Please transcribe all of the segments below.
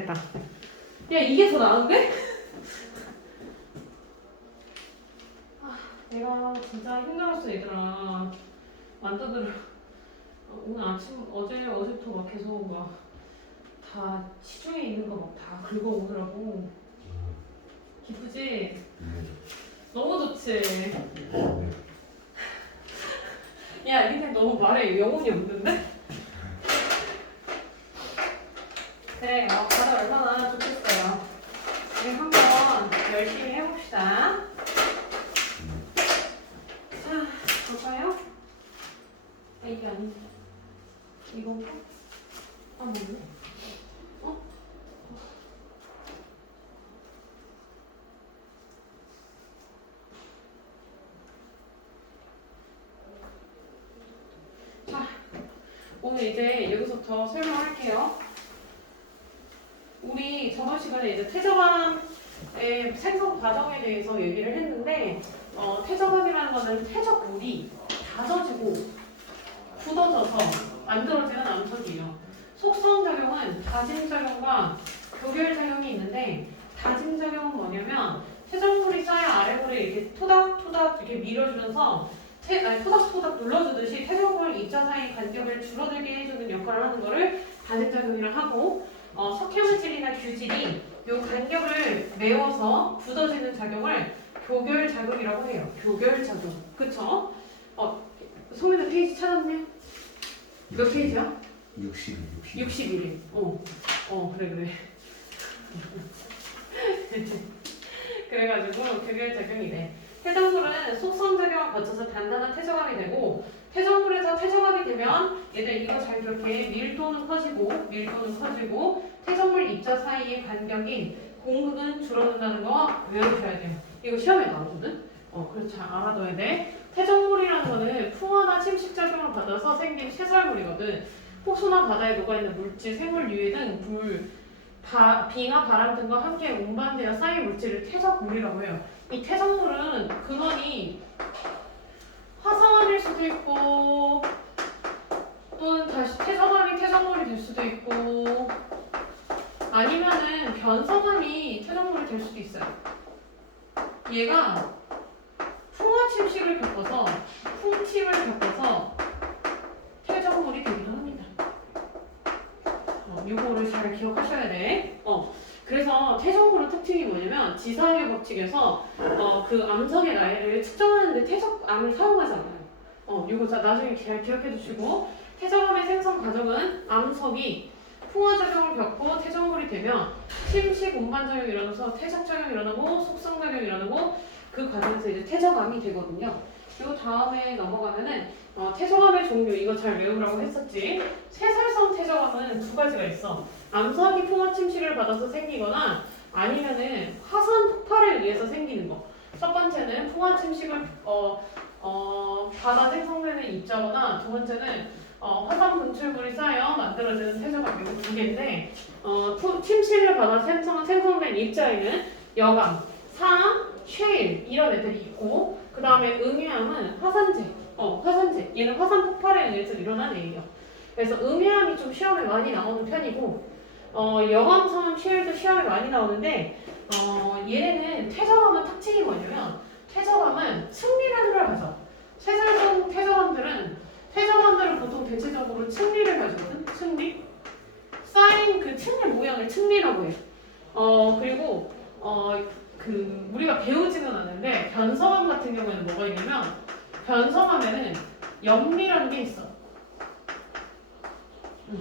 됐다. 야 이게 더 나은데? 아, 내가 진짜 힘들었어 얘들아. 만두들 오늘 아침 어제 어제부터 막 계속 막다 시중에 있는 거 막 다 긁어 오느라고 기쁘지? 너무 좋지. 야 니네 너무 말에 영혼이 없는데? 그래, 어, 다들 얼마나 좋겠어요. 우리 한번 열심히 해봅시다. 자, 볼까요? 아, 이게 아닌데. 이건가? 아, 뭐네? 어? 자, 오늘 이제 여기서부터 설명할게요. 시간에 이제 퇴적암의 생성 과정에 대해서 얘기를 했는데 어, 퇴적암이라는 거는 퇴적물이 다져지고 굳어져서 만들어지는 암석이에요. 속성작용은 다짐작용과 교결작용이 있는데 다짐작용은 뭐냐면 퇴적물이 쌓여 아래로를 이렇게 토닥토닥 이렇게 밀어주면서 태, 아니, 토닥토닥 눌러주듯이 퇴적물 입자 사이 간격을 줄어들게 해주는 역할을 하는 거를 다짐작용이라 하고 어, 석회물질이나 규질이 이 간격을 메워서 굳어지는 작용을 교결 작용이라고 해요. 교결 작용. 그쵸? 어, 소민아 페이지 찾았네? 몇 페이지야? 60, 60. 61일. 어, 어, 그래, 그래. 그래가지고 교결 작용이래. 퇴적물은 속성 작용을 거쳐서 단단한 퇴적암이 되고 퇴적물에서 퇴적암이 되면 얘들 이거 잘 기억해 밀도는 커지고 밀도는 커지고 퇴적물 입자 사이의 간격인 공극은 줄어든다는 거 외워두셔야 돼요. 이거 시험에 나오거든. 어, 그래서 잘 알아둬야 돼. 퇴적물이라는 거는 풍화나 침식 작용을 받아서 생긴 쇠설물이거든. 호수나 바다에 녹아있는 물질, 생물 유해 등 물, 바, 비나 바람 등과 함께 운반되어 쌓인 물질을 퇴적물이라고 해요. 이 퇴적물은 근원이 화산일 수도 있고 또는 다시 퇴적암이 퇴적물이 될 수도 있고 아니면은 변성암이 퇴적물이 될 수도 있어요. 얘가 풍화 침식을 겪어서 풍침을 겪어서 퇴적물이 되기도 합니다. 어, 요거를 잘 기억하셔야 돼. 어, 그래서 퇴적물의 특징이 뭐냐면 지사의 법칙에서 어, 그 암석의 나이를 측정하는데 퇴적암을 사용하잖아요. 어, 요거 자 나중에 잘 기억해 두시고 퇴적암의 생성 과정은 암석이 풍화작용을 겪고 퇴적물이 되면 침식 운반작용이 일어나서 퇴적작용이 일어나고 속성작용이 일어나고 그 과정에서 이제 퇴적암이 되거든요. 그리고 다음에 넘어가면은 어, 퇴적암의 종류 이거 잘 외우라고 했었지. 쇠설성 퇴적암은 두 가지가 있어. 암석이 풍화 침식을 받아서 생기거나 아니면은 화산 폭발에 의해서 생기는 거. 첫 번째는 풍화 침식을 어, 어, 받아 생성되는 입자거나 두 번째는 어, 화산 분출물이 쌓여 만들어지는 퇴적암 이거 두 개인데 어, 푸- 침식을 받아 생성, 생성된 입자에는 여감, 상, 쉐일 이런 애들이 있고 그 다음에 음유암은 화산재, 어, 화산재 얘는 화산 폭발에 의해서 일어난 일이에요. 그래서 음유암이 좀 시험에 많이 나오는 편이고 어, 여감성, 쉐일도 시험에 많이 나오는데 어, 얘네는 퇴적암은 특징이 뭐냐면 퇴적암은 층리라는 걸 가져. 쇠살성 퇴적암들은 퇴적암들은 보통 대체적으로 층리를 가지거든. 층리. 쌓인 그 층리 모양을 층리라고 해. 어 그리고 어 그 우리가 배우지는 않는데 변성암 같은 경우에는 뭐가 있냐면 변성암에는 염리라는 게 있어. 음.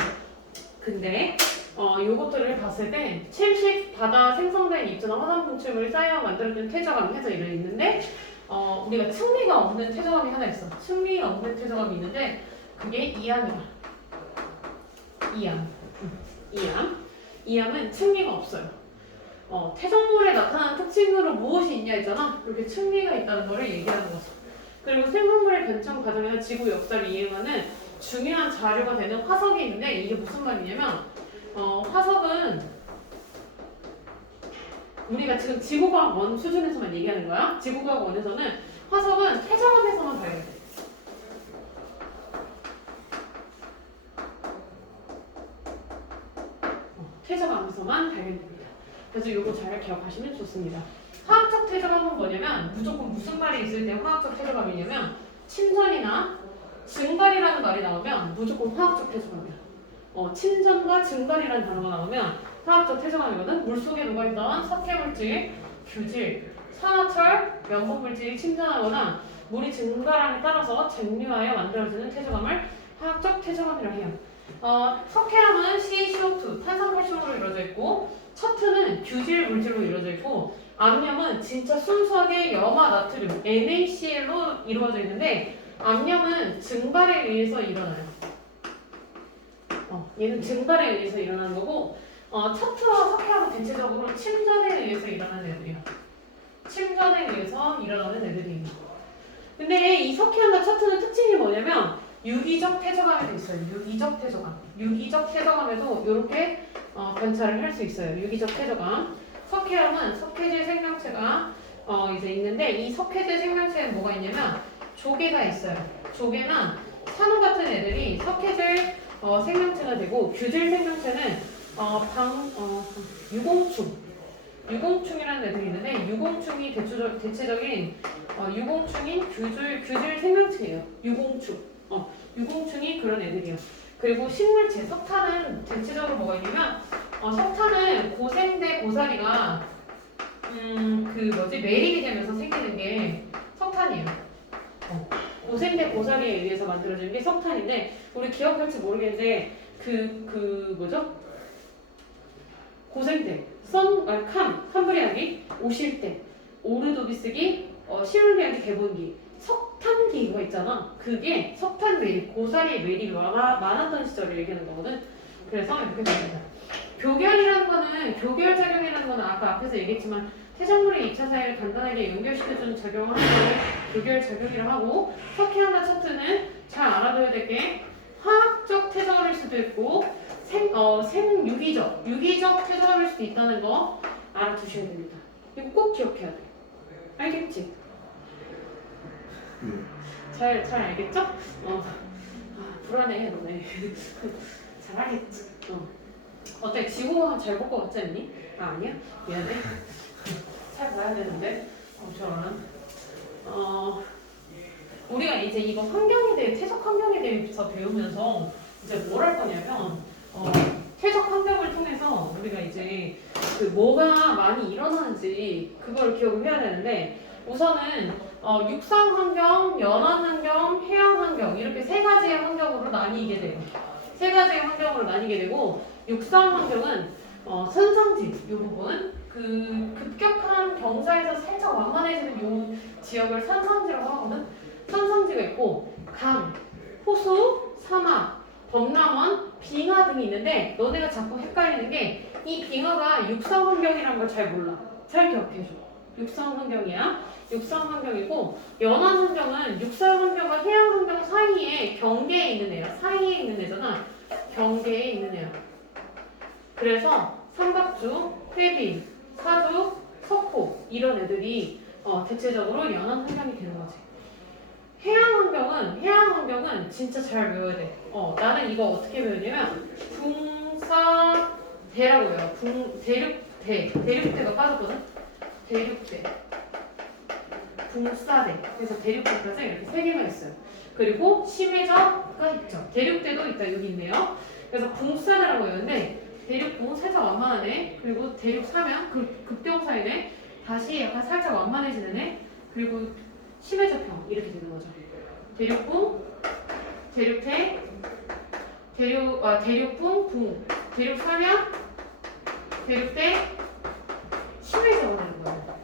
근데 어 요것들을 봤을 때 침식 바다 생성된 입자나 화산 분출물이 쌓여 만들어진 퇴적암 해서 이런 있는데 어 우리가 층리가 없는 퇴적암이 하나 있어. 층리가 없는 퇴적암이 있는데 그게 이암이야. 이암. 음, 이암. 이암은 층리가 없어요. 어, 퇴적물에 나타나는 특징으로 무엇이 있냐 했잖아. 이렇게 층리가 있다는 거를 얘기하는 거죠. 그리고 생성물의 변천 과정에서 지구 역사를 이해하는 중요한 자료가 되는 화석이 있는데 이게 무슨 말이냐면 어, 화석은 우리가 지금 지구과학 원 수준에서만 얘기하는 거야. 지구과학 원에서는 화석은 퇴적암에서만 발견돼. 어, 퇴적암에서만 태저감만 발견됩니다. 그래서 이거 잘 기억하시면 좋습니다. 화학적 태저감은 뭐냐면 무조건 무슨 말이 있을 때 화학적 태저감이냐면 침전이나 증발이라는 말이 나오면 무조건 화학적 태저감이야. 어, 침전과 증발이라는 단어가 나오면 화학적 태저감이거든. 물속에 녹아있던 석회물질, 규질, 산화철, 면분물질이 침전하거나 물이 증발함에 따라서 증류하여 만들어지는 태저감을 화학적 태저감이라 해요. 어, 석회암은 CaCO2, 탄산칼슘으로 이루어져 있고 첨트는 규질 물질로 이루어져 있고 암염은 진짜 순수하게 염화 나트륨 NaCl로 이루어져 있는데 암염은 증발에 의해서 일어나요. 어, 얘는 증발에 의해서 일어나는 거고 어, 첨트와 석회암은 대체적으로 침전에 의해서 일어나는 애들이야. 침전에 의해서 일어나는 애들이에요. 근데 이 석회암과 첨트는 특징이 뭐냐면 유기적 돼 있어요. 유기적 태저감. 유기적 태저감에도 이렇게 어, 관찰을 할 수 있어요. 유기적 태저감. 석회암은 석회질 생명체가 어, 이제 있는데 이 석회질 생명체에 뭐가 있냐면 조개가 있어요. 조개나 산호 같은 애들이 석회질 어, 생명체가 되고 규질 생명체는 어, 방, 어, 유공충. 유공충이라는 애들이 있는데 유공충이 대체적, 대체적인 어, 유공충인 규질, 규질 생명체예요. 유공충. 어, 유공충이 그런 애들이에요. 그리고 식물체, 석탄은 대체적으로 뭐가 있냐면 어, 석탄은 고생대 고사리가 음, 그 뭐지 매립이 되면서 생기는 게 석탄이에요. 어, 고생대 고사리에 의해서 만들어진 게 석탄인데 우리 기억할지 모르겠는데 그 그 뭐죠? 고생대, 선, 아, 캄, 캄브리아기, 오실대, 오르도비스기, 어, 시울리아기 개본기, 석탄기가 있잖아. 그게 석탄 매립, 고사리 매립이 많아, 많았던 시절을 얘기하는 거거든. 그래서 이렇게 됩니다. 교결 작용이라는 거는 아까 앞에서 얘기했지만 태전물의 2차 사이를 간단하게 연결시켜주는 작용을 하는 걸 교결 작용이라고 하고 석회화나 첨트는 잘 알아둬야 될 게 화학적 태전일 수도 있고 생, 어, 생유기적, 유기적 태전일 수도 있다는 거 알아두셔야 됩니다. 이거 꼭 기억해야 돼. 알겠지? 잘, 잘 알겠죠? 어. 아, 불안해, 너네. 잘 알겠지? 어. 어때? 지구 잘볼 것 같지 않니? 아, 아니야? 미안해. 잘 봐야 되는데. 어, 저는. 어, 우리가 이제 이거 환경에 대해, 퇴적 환경에 대해서 배우면서 이제 뭘 할 거냐면, 어, 퇴적 환경을 통해서 우리가 이제 그 뭐가 많이 일어나는지 그걸 기억을 해야 되는데, 우선은 어, 육상 환경, 연안 환경, 해양 환경 이렇게 세 가지의 환경으로 나뉘게 돼요. 세 가지의 환경으로 나뉘게 되고 육상 환경은 어, 선상지 이 부분 그 급격한 경사에서 살짝 완만해지는 요 지역을 산상지라고 하거든. 산상지가 있고 강, 호수, 사막, 범람원, 빙하 등이 있는데 너네가 자꾸 헷갈리는 게 이 빙하가 육상 환경이라는 걸 잘 몰라. 잘 기억해줘. 육상 환경이야. 육상 환경이고 연안 환경은 육상 환경과 해양 환경 사이에 경계에 있는 애야. 사이에 있는 애잖아. 경계에 있는 애야. 그래서 삼각주, 회비, 사주, 석호 이런 애들이 어, 대체적으로 연안 환경이 되는 거지. 해양 환경은 해양 환경은 진짜 잘 외워야 돼. 어, 나는 이거 어떻게 배우냐면 붕사 대라고 해요. 붕 대륙 대 대륙대가 빠졌거든. 대륙대. 붕사대. 그래서 대륙대까지 이렇게 세 개가 있어요. 그리고 심해저가 있죠. 대륙대도 있다 여기 있네요. 그래서 붕사대라고 하는데 대륙부 살짝 완만하네. 그리고 대륙 사면 급, 급경사이네. 다시 약간 살짝 완만해지는 애. 그리고 심해저평 이렇게 되는 거죠. 대륙부, 대륙대, 대륙 아 대륙부, 붕, 대륙 사면, 대륙대, 심해저가 되는 거예요.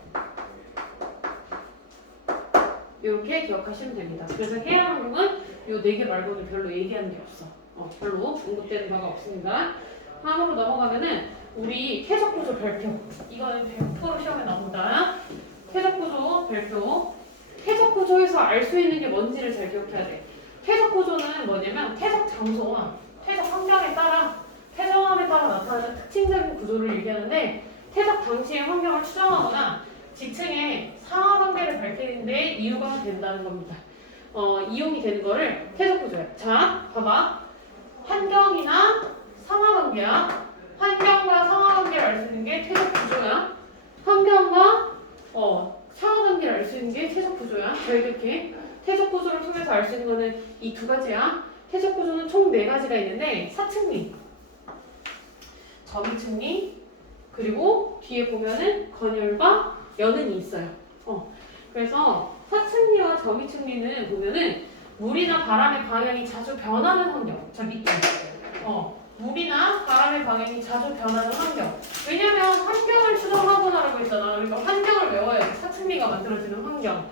이렇게 기억하시면 됩니다. 그래서 해양 항공은 이 네 개 말고는 별로 얘기하는 게 없어. 어, 별로 언급되는 바가 없습니다. 다음으로 넘어가면은 우리 퇴적 구조 별표. 이거는 100% 시험에 나온다. 퇴적 구조 별표. 퇴적 구조에서 알 수 있는 게 뭔지를 잘 기억해야 돼. 퇴적 구조는 뭐냐면 퇴적 장소와 퇴적 환경에 따라 퇴적함에 따라 나타나는 특징적인 구조를 얘기하는데 퇴적 당시의 환경을 추정하거나 지층의 상하 관계를 밝히는 데 이유가 된다는 겁니다. 어, 이용이 되는 거를 퇴적 구조야. 자, 봐봐. 환경이나 상하 관계야. 환경과 상하관계를 알 수 있는 게 태적 구조야. 환경과 어, 상하관계를 알 수 있는 게 태적 구조야. 잘 기억해. 태적 구조를 통해서 알 수 있는 거는 이 두 가지야. 태적 구조는 총 네 가지가 있는데 사층리, 점층리, 그리고 뒤에 보면은 건열과 연은이 있어요. 어, 그래서 사층리와 점이층리는 보면은 물이나 바람의 방향이 자주 변하는 환경. 자 밑에. 어, 물이나 바람의 방향이 자주 변하는 환경. 왜냐면 환경을 추정하거나라고 했잖아. 그러니까 환경을 외워야지. 사층리가 만들어지는 환경.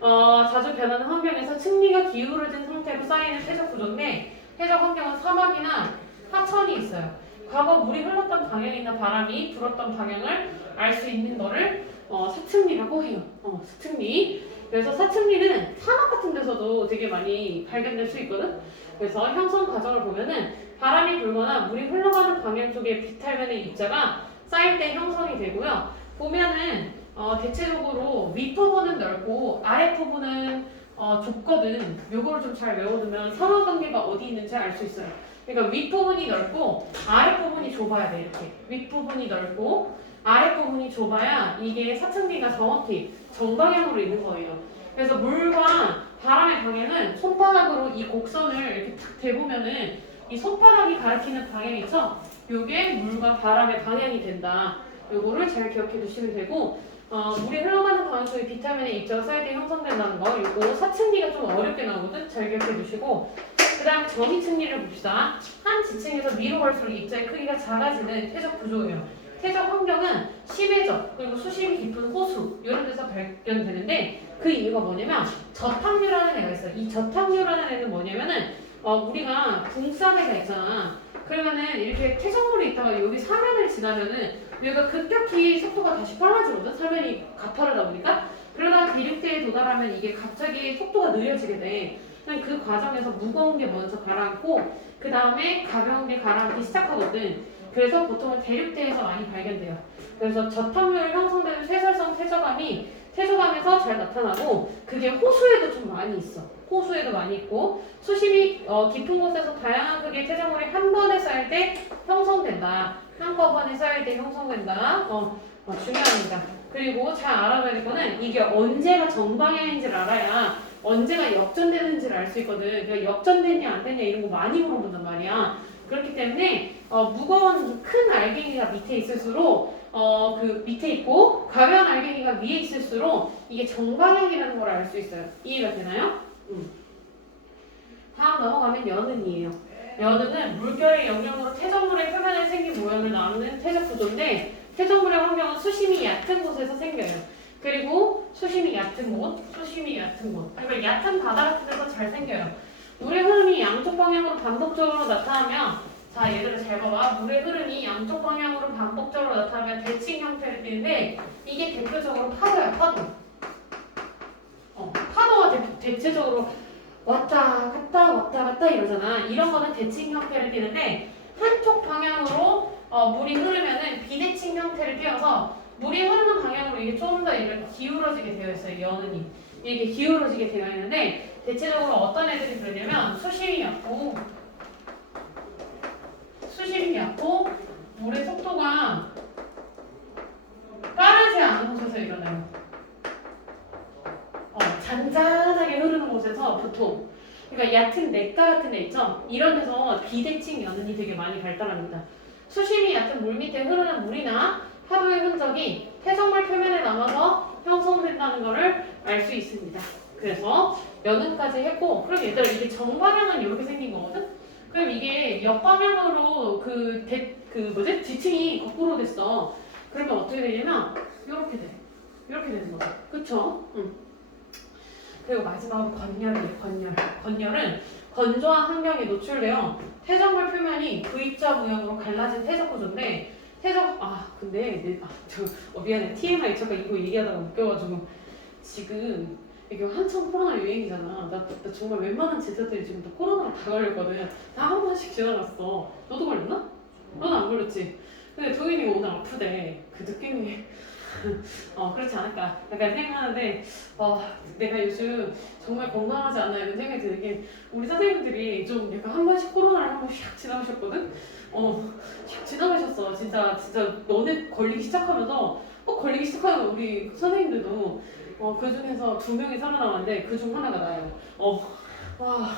어, 자주 변하는 환경에서 층리가 기울어진 상태로 쌓이는 퇴적 구조인데 퇴적 환경은 사막이나 하천이 있어요. 과거 물이 흘렀던 방향이나 바람이 불었던 방향을 알 수 있는 거를 어, 사층리라고 해요. 어, 사층리. 그래서 사층리는 산악 같은 데 서도 되게 많이 발견될 수 있거든. 그래서 형성 과정을 보면은 바람이 불거나 물이 흘러가는 방향 쪽에 비탈면의 입자가 쌓일 때 형성이 되고요. 보면은 어, 대체적으로 윗부분은 넓고 아랫부분은 어, 좁거든. 요거를 좀 잘 외워두면 상하관계가 어디 있는지 알 수 있어요. 그러니까 윗부분이 넓고 아랫부분이 좁아야 돼 이렇게. 윗부분이 넓고 아랫부분이 좁아야 이게 사층기가 정확히 정방향으로 있는 거예요. 그래서 물과 바람의 방향은 손바닥으로 이 곡선을 이렇게 탁 대보면은 이 손바닥이 가리키는 방향이 있죠? 요게 물과 바람의 방향이 된다. 요거를 잘 기억해 두시면 되고 어, 물이 흘러가는 방향 속에 비타민의 입자가 때 형성된다는 거 요거 사층리가 좀 어렵게 나오거든? 잘 기억해 두시고 그 다음 점이층리를 봅시다. 한 지층에서 위로 갈수록 입자의 크기가 작아지는 퇴적 구조예요. 퇴적 환경은 심해적 그리고 수심이 깊은 호수 이런 데서 발견되는데 그 이유가 뭐냐면 저탕류라는 애가 있어요. 이 저탕류라는 애는 뭐냐면은 어, 우리가 붕싸배가 있잖아. 그러면은 이렇게 퇴적물이 있다가 여기 사면을 지나면은 여기가 급격히 속도가 다시 빨라지거든. 사면이 가파르다 보니까 그러다가 비륙대에 도달하면 이게 갑자기 속도가 느려지게 돼. 그 과정에서 무거운 게 먼저 가라앉고 그 다음에 가벼운 게 가라앉기 시작하거든. 그래서 보통은 대륙대에서 많이 발견돼요. 그래서 저탕류로 형성되는 쇠설성 퇴적암이 퇴적암에서 잘 나타나고 그게 호수에도 좀 많이 있어. 호수에도 많이 있고 수심이 어, 깊은 곳에서 다양한 크기의 퇴적물이 한 번에 쌓일 때 형성된다. 한꺼번에 쌓일 때 형성된다. 어, 어, 중요합니다. 그리고 잘 알아둬야 될 거는 이게 언제가 정방향인지를 알아야 언제가 역전되는지를 알 수 있거든. 그러니까 역전됐냐 안 됐냐 이런 거 많이 물어본단 말이야. 그렇기 때문에 어, 무거운 큰 알갱이가 밑에 있을수록 어, 그 밑에 있고 가벼운 알갱이가 위에 있을수록 이게 정방향이라는 걸 알 수 있어요. 이해가 되나요? 음. 다음 넘어가면 연은이에요. 연은은 물결의 영향으로 퇴적물의 표면에 생긴 모양을 나누는 퇴적 구조인데 퇴적물의 환경은 수심이 얕은 곳에서 생겨요. 그리고 수심이 얕은 곳, 수심이 얕은 곳. 그러니까 얕은 바다 같은 데서 잘 생겨요. 물의 흐름이 양쪽 방향으로 반복적으로 나타나면 자 얘들아 잘 봐봐. 물의 흐름이 양쪽 방향으로 반복적으로 나타나면 대칭 형태를 띠는데 이게 대표적으로 파도야 파도. 어, 파도가 대, 대체적으로 왔다 갔다 왔다 갔다 이러잖아. 이런 거는 대칭 형태를 띠는데 한쪽 방향으로 어, 물이 흐르면은 비대칭 형태를 띄어서 물이 흐르는 방향으로 이게 좀더 이렇게 기울어지게 되어 있어요 연은이. 이게 기울어지게 되어 있는데 대체적으로 어떤 애들이 그러냐면 수심이 얕고 수심이 얕고 물의 속도가 빠르지 않은 곳에서 일어나요. 어, 잔잔하게 흐르는 곳에서 보통 그러니까 얕은 냇가 같은 데 있죠? 이런 데서 비대칭 연은이 되게 많이 발달합니다. 수심이 얕은 물 밑에 흐르는 물이나 파도의 흔적이 해적물 표면에 남아서 형성된다는 것을 알 수 있습니다. 그래서 연은까지 했고 그럼 얘들아 이게 정방향은 이렇게 생긴 거거든? 그럼 이게 역방향으로 그, 대, 그 뭐지? 지층이 거꾸로 됐어. 그러면 어떻게 되냐면 이렇게 돼. 이렇게 되는 거죠. 그쵸? 응. 그리고 마지막으로 건열이에요. 건열. 건열은 건조한 환경에 노출되어 퇴적물 표면이 V자 모양으로 갈라진 퇴적 구조인데 퇴적 아 근데 내, 아, 저, 어, 미안해 TMI 잠깐 이거 얘기하다가 웃겨가지고 지금 이게 한참 코로나 유행이잖아. 나, 나 정말 웬만한 제자들이 지금 다 코로나가 다 걸렸거든. 다 한 번씩 지나갔어. 너도 걸렸나? 너는 안 걸렸지? 근데 도인이가 오늘 아프대. 그 느낌이 어 그렇지 않을까 약간 생각하는데 어 내가 요즘 정말 건강하지 않나 이런 생각이 드는 게 우리 선생님들이 좀 약간 한 번씩 코로나를 한 번 샥 지나가셨거든 어 샥 지나가셨어 진짜 진짜 너네 걸리기 시작하면서 어 걸리기 시작하면 우리 선생님들도 어 그 중에서 두 명이 살아남았는데 그 중 하나가 나예요. 어 와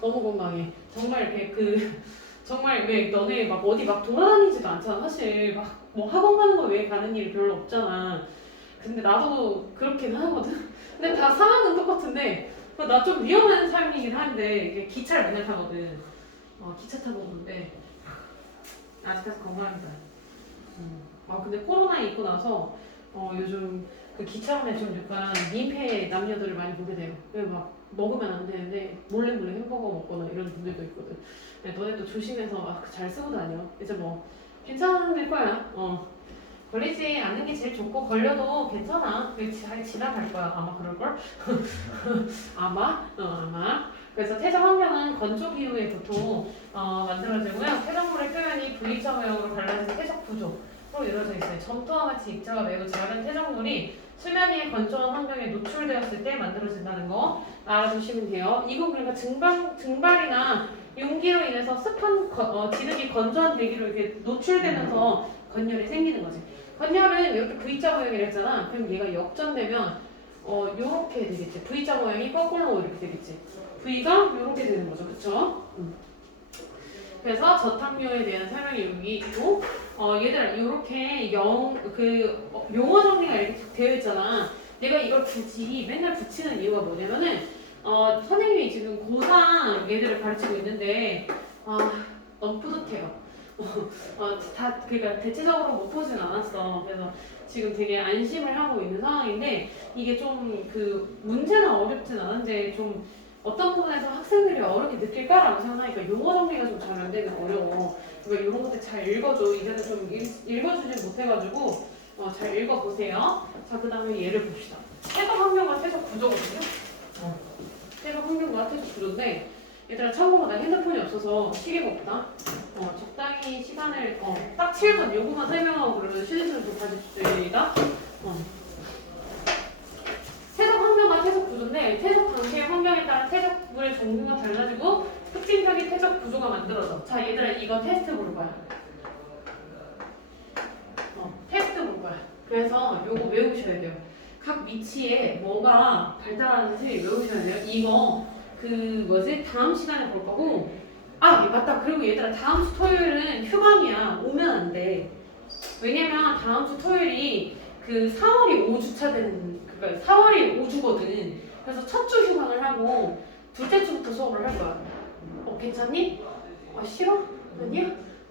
너무 건강해. 정말 이렇게 그 정말 왜 너네 막 어디 막 돌아다니지도 않잖아. 사실 막 뭐 학원 가는 거 외에 가는 일이 별로 없잖아. 근데 나도 그렇긴 하거든. 근데 다 상황은 똑같은데 나 좀 위험한 삶이긴 한데 기차를 맨날 타거든. 어, 기차 타고 오는데 아직까지 건강합니다. 음. 아 근데 코로나 있고 나서 어, 요즘 그 기차 안에 좀 약간 민폐 남녀들을 많이 보게 돼요 왜막 먹으면 안 되는데 몰래 몰래 햄버거 먹거나 이런 분들도 있거든 네, 너네도 조심해서 아, 잘 쓰고 다녀. 이제 뭐 괜찮을 거야. 어. 걸리지 않는 게 제일 좋고 걸려도 괜찮아. 잘 지나갈 거야. 아마 그럴 걸. 아마. 어, 아마. 그래서 퇴적 환경은 건조 기후에 보통 어, 만들어지고요. 퇴적물의 표현이 V자 모양으로 갈라진 퇴적 구조 로 이루어져 있어요. 점토와 같이 입자가 매우 작은 퇴적물이 수면 위의 건조한 환경에 노출되었을 때 만들어진다는 거 알아두시면 돼요. 이건 그러니까 증발, 증발이나 용기로 인해서 습한 거, 어, 지름이 건조한 대기로 이렇게 노출되면서 건열이 생기는 거지. 건열은 이렇게 V자 모양이라 했잖아. 그럼 얘가 역전되면 어 요렇게 되겠지. V자 모양이 거꾸로 이렇게 되겠지. V가 요렇게 되는 거죠. 그쵸? 음. 그래서 저탕료에 대한 설명이 여기 있고 어 얘들아 요렇게 영그 어, 용어 정리가 이렇게 되어 있잖아. 내가 이걸 굳이 맨날 붙이는 이유가 뭐냐면은 어, 선생님이 지금 고3 얘들을 가르치고 있는데 아, 너무 뿌듯해요. 어, 다 그러니까 대체적으로 못 보진 않았어. 그래서 지금 되게 안심을 하고 있는 상황인데 이게 좀 그 문제는 어렵진 않은데 좀 어떤 부분에서 학생들이 어렵게 느낄까라고 생각하니까 용어 정리가 좀 잘 안 되면 어려워. 그러니까 이런 것들 잘 읽어줘. 이제는 좀 읽, 읽어주지 못해가지고 어, 잘 읽어보세요. 자, 그 다음에 얘를 봅시다. 해석 환경과 해석 구조거든요. 어. 해석 환경과 해석 구조인데 얘들아 참고로 나 핸드폰이 없어서 시계가 없다. 어, 적당히 시간을 어, 딱 7분 요거만 설명하고 그러면 쉬는 좀 가져주시다. 어. 해석 환경과 해석 구조인데 해석 당시의 환경에 따라 해석물의 종류가 달라지고 특징적인 해석 구조가 만들어져. 자 얘들아 이거 테스트 볼 거야. 어, 테스트 볼 거야. 그래서 요거 외우셔야 돼요. 각 위치에 뭐가 발달하는지 외우셔야 돼요. 이거 그 뭐지 다음 시간에 볼 거고 아 맞다 그리고 얘들아 다음 주 토요일은 휴강이야 오면 안 돼. 왜냐면 다음 주 토요일이 그 4월이 5주차 되는 그러니까 4월이 5주거든. 그래서 첫 주 휴강을 하고 둘째 주부터 수업을 할 거야. 어 괜찮니? 어 싫어? 아니야?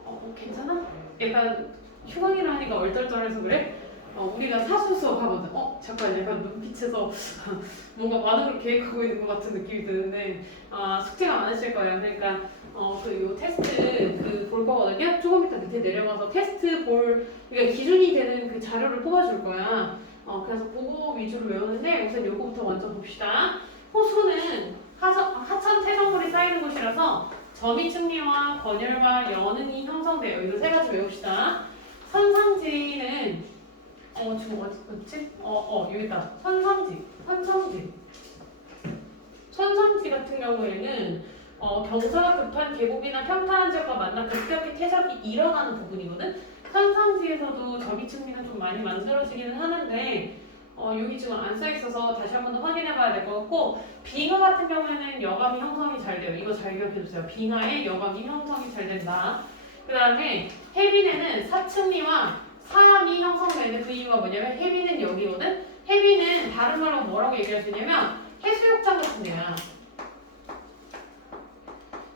어, 어 괜찮아? 약간 휴강이라 하니까 얼떨떨해서 그래? 어, 우리가 사수 수업 하거든. 어, 잠깐 약간 눈빛에서 뭔가 많은 걸 계획하고 있는 것 같은 느낌이 드는데 아, 숙제가 많으실 거예요. 그러니까 어, 그 요 테스트 그 볼 거거든요. 조금 이따 밑에 내려가서 테스트 볼 그러니까 기준이 되는 그 자료를 뽑아줄 거야. 어, 그래서 그거 위주로 외우는데 우선 요거부터 먼저 봅시다. 호수는 하천, 하천 퇴적물이 쌓이는 곳이라서 점이 층리와 건열과 연흥이 형성돼요. 이거 세 가지 외웁시다. 선상지는 어, 지금 어디 있지? 어, 어, 여기 있다. 선상지. 선상지. 선상지 같은 경우에는 어, 경사가 급한 계곡이나 평탄한 지역과 만나 급격히 퇴적이 일어나는 부분이거든. 선상지에서도 저비층리가 좀 많이 만들어지기는 하는데 어, 지금 안써 있어서 다시 한 번 더 확인해 봐야 될 것 같고 빙하 같은 경우에는 여감이 형성이 잘 돼요. 이거 잘 기억해 주세요. 빙하에 여감이 형성이 잘 된다. 그 다음에 해빈에는 사층리와 상암이 형성되는 그 이유가 뭐냐면 해비는 여기거든. 해비는 다른 말로 뭐라고 얘기할 수 있냐면 해수욕장 같은 데야.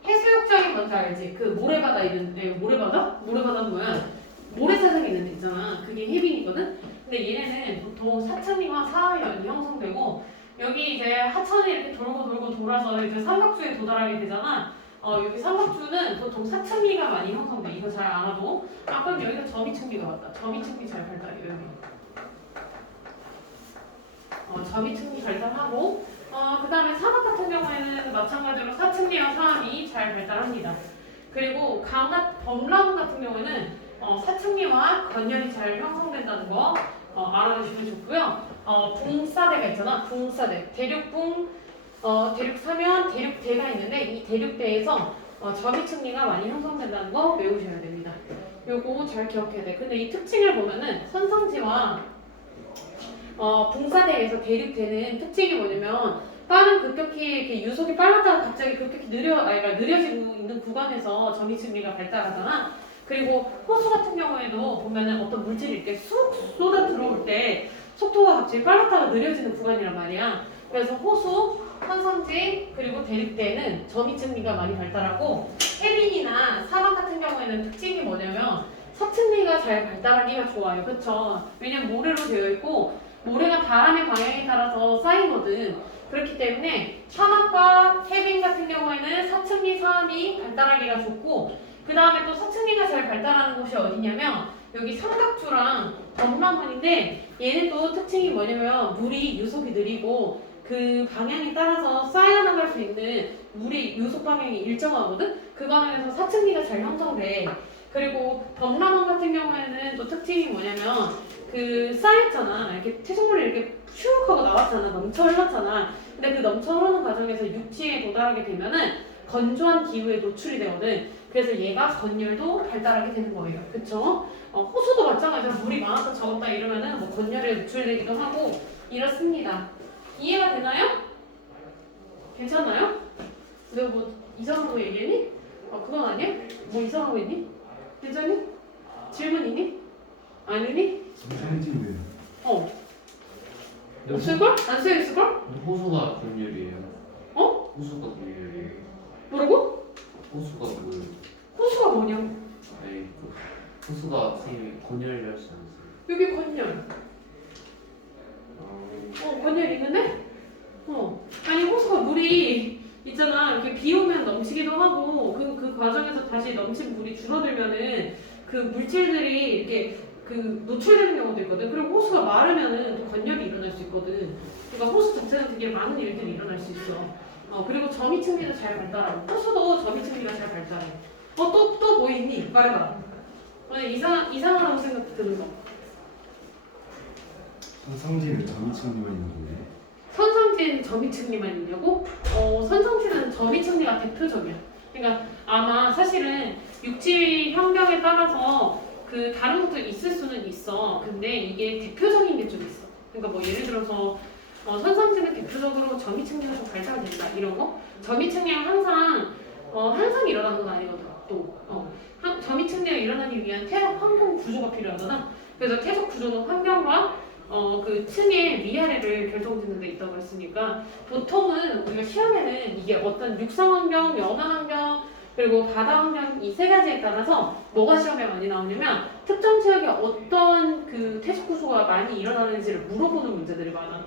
해수욕장이 뭔지 알지? 그 모래바다 있는 데 모래바다? 모래바다는 뭐야? 모래사장이 있는 데 있잖아. 그게 해빈이거든. 근데 얘네는 보통 사천리와 사하연이 형성되고 여기 이제 하천이 이렇게 돌고 돌고 돌아서 이제 삼각주에 도달하게 되잖아. 어, 여기 삼각주는 보통 사천리가 많이 형성돼. 이거 잘 알아도. 아, 그럼 여기가 점이층비가 맞다. 점이층비 잘 발달해, 여기. 어, 점이층비 발달하고, 어, 그 다음에 산업 같은 경우에는 마찬가지로 사층리와 사암이 잘 발달합니다. 그리고 강, 같- 범람 같은 경우에는 어, 사층리와 건열이 잘 형성된다는 거 어, 알아두시면 좋고요. 어, 붕사대가 있잖아. 붕사대. 대륙붕, 어, 대륙사면, 대륙대가 있는데 이 대륙대에서 어, 점유층리가 많이 형성된다는 거 외우셔야 됩니다. 요거 잘 기억해야 돼. 근데 이 특징을 보면은 선성지와 어, 붕사대에서 대륙대는 특징이 뭐냐면 빠른 급격히 이렇게 유속이 빨랐다가 갑자기 급격히 느려, 아니, 그러니까 느려지고 있는 구간에서 점유층리가 발달하잖아. 그리고 호수 같은 경우에도 보면은 어떤 물질이 이렇게 쑥 쏟아 들어올 때 속도가 갑자기 빨랐다가 느려지는 구간이란 말이야. 그래서 호수, 선성지, 그리고 대륙대는 점이층리가 많이 발달하고 해린이나 사막 같은 경우에는 특징이 뭐냐면 서층리가 잘 발달하기가 좋아요. 그쵸? 왜냐면 모래로 되어 있고 모래가 바람의 방향에 따라서 쌓이거든. 그렇기 때문에 사막과 해빈 같은 경우에는 서층리, 사암이 발달하기가 좋고 그 다음에 또 서층리가 잘 발달하는 곳이 어디냐면 여기 삼각주랑 덤라문인데 얘는 또 특징이 뭐냐면 물이 유속이 느리고 그 방향에 따라서 쌓여나갈 수 있는 물의 유속 방향이 일정하거든? 그 과정에서 사층리가 잘 형성돼. 그리고 덤라문 같은 경우에는 또 특징이 뭐냐면 그 쌓였잖아. 이렇게 퇴적물이 이렇게 슉 하고 나왔잖아. 넘쳐 흘렀잖아. 근데 그 넘쳐 흐르는 과정에서 육지에 도달하게 되면은 건조한 기후에 노출이 되거든. 그래서 얘가 건열도 발달하게 되는 거예요. 그쵸? 어, 호수도 마찬가지로 물이 많았다 적었다 이러면은 뭐 건열에 노출되기도 하고 이렇습니다. 이해가 되나요? 괜찮아요? 내가 뭐 이상한 거 얘기했니? 아 그건 아니야? 뭐 이상한 거 있니? 괜찮니? 질문 있니? 아니니? 삼층이네요. 어 없을걸? 안 쓰여있을걸? 호수가 분율이에요. 어? 호수가 분율이에요. 뭐라고? 호수가 물. 호수가 뭐냐? 아니 그 호수가 선생님이 권열을 할수 않았어요. 여기 건열 어, 어 건열 있는데? 어 아니 호수가 물이 있잖아 이렇게 비 오면 넘치기도 하고 그, 그 과정에서 다시 넘친 물이 줄어들면은 그 물질들이 이렇게 그 노출되는 경우도 있거든 그리고 호수가 마르면은 또 건열이 일어날 수 있거든 그러니까 호수 자체는 되게 많은 일들이 일어날 수 있어 어 그리고 점이 층리도 잘 발달하고 호수도 점이 층리가 잘 발달해 어 또 또 뭐 있니? 말해봐 어, 이상, 이상하다고 생각 드는 거 선성지는 점이층리만 있는 건데. 선성지는 점이 층리만 있냐고? 어, 선성지는 점이 층리가 대표적이야. 그러니까 아마 사실은 육지 환경에 따라서 그 다른 것도 있을 수는 있어. 근데 이게 대표적인 게 좀 있어. 그러니까 뭐 예를 들어서 어, 선성지는 대표적으로 점이층리가 좀 발달된다 이런 거. 점이층리는 항상 어, 항상 일어나는 건 아니거든. 또 어, 한- 점이층리가 일어나기 위한 태적 환경 구조가 필요하잖아. 그래서 태적 구조는 환경과 어, 그 층의 위아래를 결정짓는 데 있다고 했으니까 보통은 우리가 시험에는 이게 어떤 육상 환경, 연화 환경, 그리고 바다 환경 이 세 가지에 따라서 뭐가 시험에 많이 나오냐면 특정 지역에 어떤 그 태적 구조가 많이 일어나는지를 물어보는 문제들이 많아.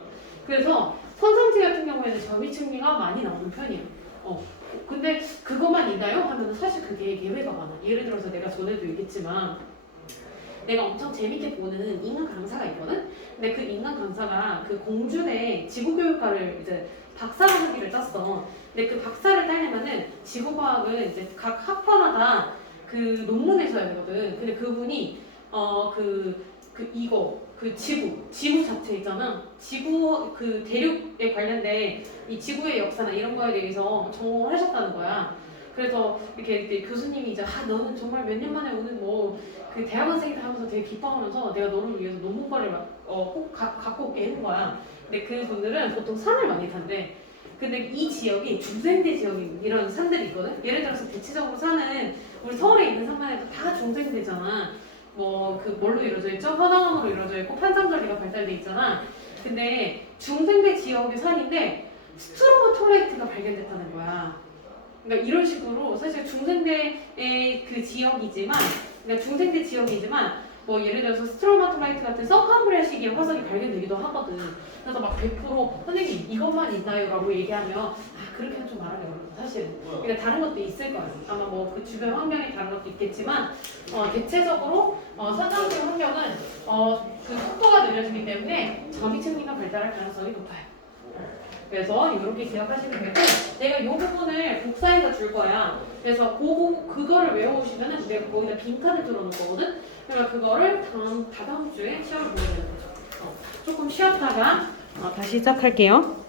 그래서 선상지 같은 경우에는 점이층리가 많이 나오는 편이에요. 어. 근데 그것만 있나요? 하면 사실 그게 예외가 많아. 예를 들어서 내가 전에도 얘기했지만 내가 엄청 재밌게 보는 인간 강사가 있거든? 근데 그 인간 강사가 그 공준의 지구교육과를 이제 박사 학위를 땄어. 근데 그 박사를 따려면은 지구과학은 이제 각 학과마다 그 논문을 써야 되거든. 근데 그분이 어 그 그 이거 그 지구 지구 자체 있잖아. 지구 그 대륙에 관련된 이 지구의 역사나 이런 거에 대해서 전공을 하셨다는 거야. 그래서 이렇게, 이렇게 교수님이 이제 아 너는 정말 몇 년 만에 오는 뭐 그 대학원생이다 하면서 되게 기뻐하면서 내가 너를 위해서 논문과를 막, 어, 꼭 가, 갖고 오게 해준 거야. 근데 그 분들은 보통 산을 많이 탄대. 근데 이 지역이 중생대 지역인 이런 산들이 있거든. 예를 들어서 대체적으로 산은 우리 서울에 있는 산만 해도 다 중생대잖아. 뭐 그 뭘로 이루어져 있죠? 화강암으로 이루어져 있고 판상절리가 발달돼 있잖아. 근데 중생대 지역의 산인데 스트로마톨라이트가 발견됐다는 거야. 그러니까 이런 식으로 사실 중생대의 그 지역이지만, 그러니까 중생대 지역이지만, 뭐 예를 들어서 스트로마톨라이트 같은 서캄브레 시기의 화석이 발견되기도 하거든. 그래서 막 100% 선생님 이것만 있나요?라고 얘기하면 아 그렇게는 좀 말하기 어려워 사실은. 그러니까 다른 것도 있을 거야. 아마 뭐 그 주변 환경이 다른 것도 있겠지만 어, 대체적으로 어, 선상지 환경은 어, 그 속도가 느려지기 때문에 점이층리가 발달할 가능성이 높아요. 그래서 이렇게 기억하시면 되고 내가 이 부분을 복사해서 줄 거야. 그래서 그거 그거를 외워오시면은 내가 거기다 빈칸을 뚫어놓을 거거든. 그러면 그거를 다음 다다음 주에 시험을 보게 되는 거죠. 어, 조금 쉬었다가 어, 다시 시작할게요.